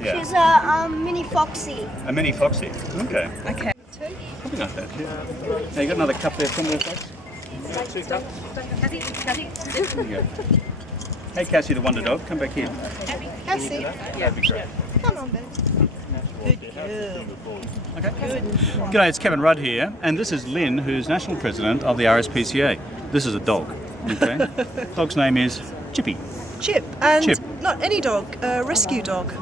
Yeah. She's a mini foxy. A mini foxy. Okay. Okay. Probably not that. Yeah. Now you got another cup there somewhere, folks? 2 cups. There you go. Hey, Cassie, the wonder dog, come back here. Cassie, That'd be great. come on, babe. Okay. G'day, it's Kevin Rudd here, and this is Lynn, who's National President of the RSPCA. This is a dog. Okay. Dog's name is Chippy. Chip, and Chip. not any dog, a rescue dog.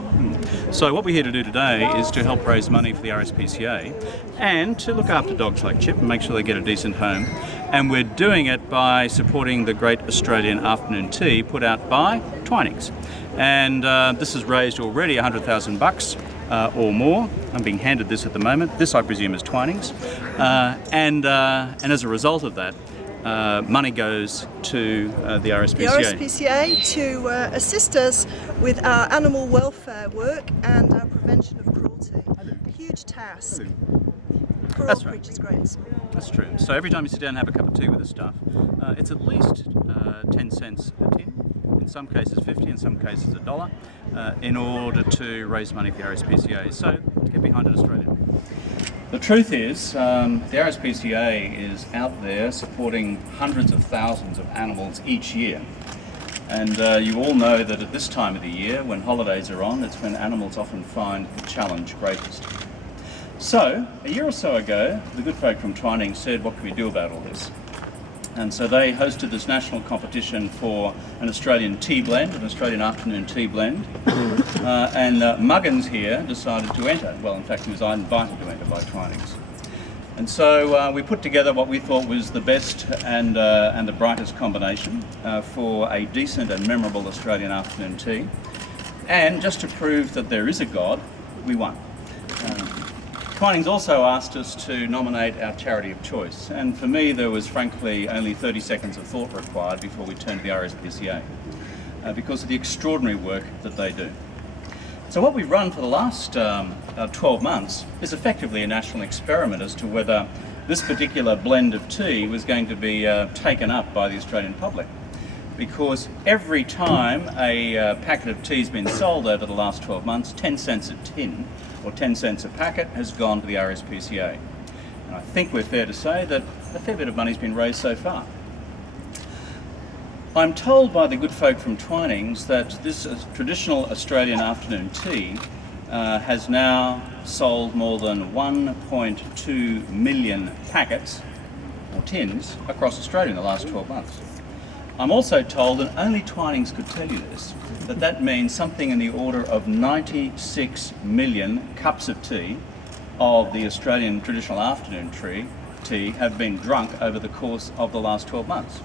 So what we're here to do today is to help raise money for the RSPCA and to look after dogs like Chip and make sure they get a decent home. And we're doing it by supporting the Great Australian Afternoon Tea put out by Twinings. And this has raised already $100,000 or more. I'm being handed this at the moment. This, I presume, is Twinings. And as a result of that, money goes to the RSPCA. The RSPCA to assist us with our animal welfare work and our prevention of cruelty. A huge task for all That's right. creatures great. That's true. So every time you sit down and have a cup of tea with this stuff, it's at least 10 cents a tin, in some cases 50, in some cases $1, in order to raise money for the RSPCA. So get behind it, Australia. The truth is, the RSPCA is out there supporting hundreds of thousands of animals each year. And you all know that at this time of the year, when holidays are on, it's when animals often find the challenge greatest. So, a year or so ago, the good folk from Twinings said, what can we do about all this? And so they hosted this national competition for an Australian tea blend, an Australian afternoon tea blend. And Muggins here decided to enter. Well, in fact, he was invited to enter by Twinings. And so we put together what we thought was the best and the brightest combination for a decent and memorable Australian afternoon tea. And just to prove that there is a God, we won. Twinings also asked us to nominate our charity of choice, and for me there was frankly only 30 seconds of thought required before we turned to the RSPCA because of the extraordinary work that they do. So what we've run for the last 12 months is effectively a national experiment as to whether this particular blend of tea was going to be taken up by the Australian public. Because every time a packet of tea has been sold over the last 12 months, 10 cents a tin, or 10 cents a packet, has gone to the RSPCA. And I think we're fair to say that a fair bit of money's been raised so far. I'm told by the good folk from Twinings that this traditional Australian afternoon tea has now sold more than 1.2 million packets, or tins, across Australia in the last 12 months. I'm also told, and only Twinings could tell you this, that means something in the order of 96 million cups of tea of the Australian traditional afternoon tea have been drunk over the course of the last 12 months.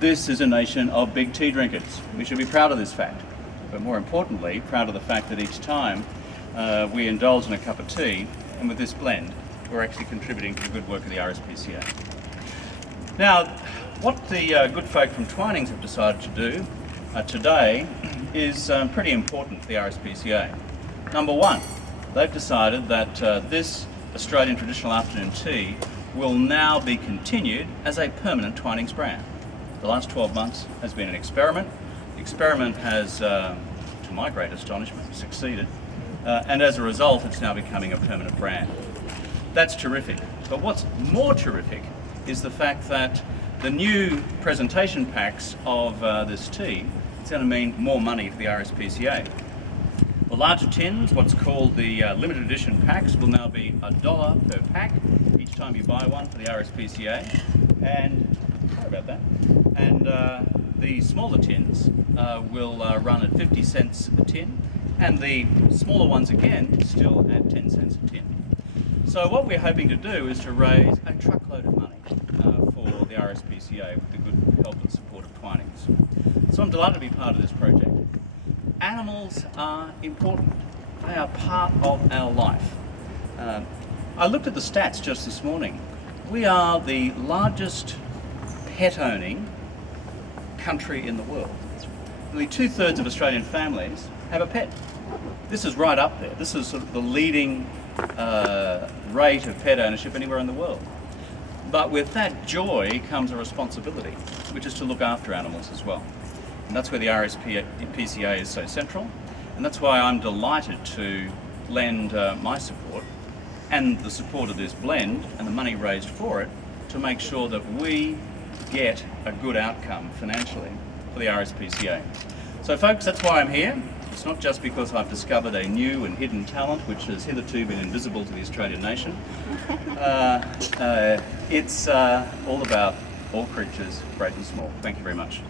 This is a nation of big tea drinkers. We should be proud of this fact, but more importantly, proud of the fact that each time we indulge in a cup of tea, and with this blend, we're actually contributing to the good work of the RSPCA. Now, what the good folk from Twinings have decided to do today is pretty important for the RSPCA. Number one, they've decided that this Australian traditional afternoon tea will now be continued as a permanent Twinings brand. The last 12 months has been an experiment. The experiment has, to my great astonishment, succeeded, and as a result it's now becoming a permanent brand. That's terrific. But what's more terrific is the fact that the new presentation packs of this tea is going to mean more money for the RSPCA. The larger tins, what's called the limited edition packs, will now be $1 per pack each time you buy one for the RSPCA. And sorry about that. And the smaller tins will run at 50 cents a tin, and the smaller ones again still at 10 cents a tin. So what we're hoping to do is to raise a truckload of money for the RSPCA with the good help and support of Twinings. So I'm delighted to be part of this project. Animals are important. They are part of our life. I looked at the stats just this morning. We are the largest pet-owning country in the world. Nearly 2/3 of Australian families have a pet. This is right up there. This is sort of the leading rate of pet ownership anywhere in the world. But with that joy comes a responsibility, which is to look after animals as well. And that's where the RSPCA is so central. And that's why I'm delighted to lend my support and the support of this blend and the money raised for it to make sure that we get a good outcome financially for the RSPCA. So folks, that's why I'm here. It's not just because I've discovered a new and hidden talent which has hitherto been invisible to the Australian nation. It's all about all creatures, great and small. Thank you very much.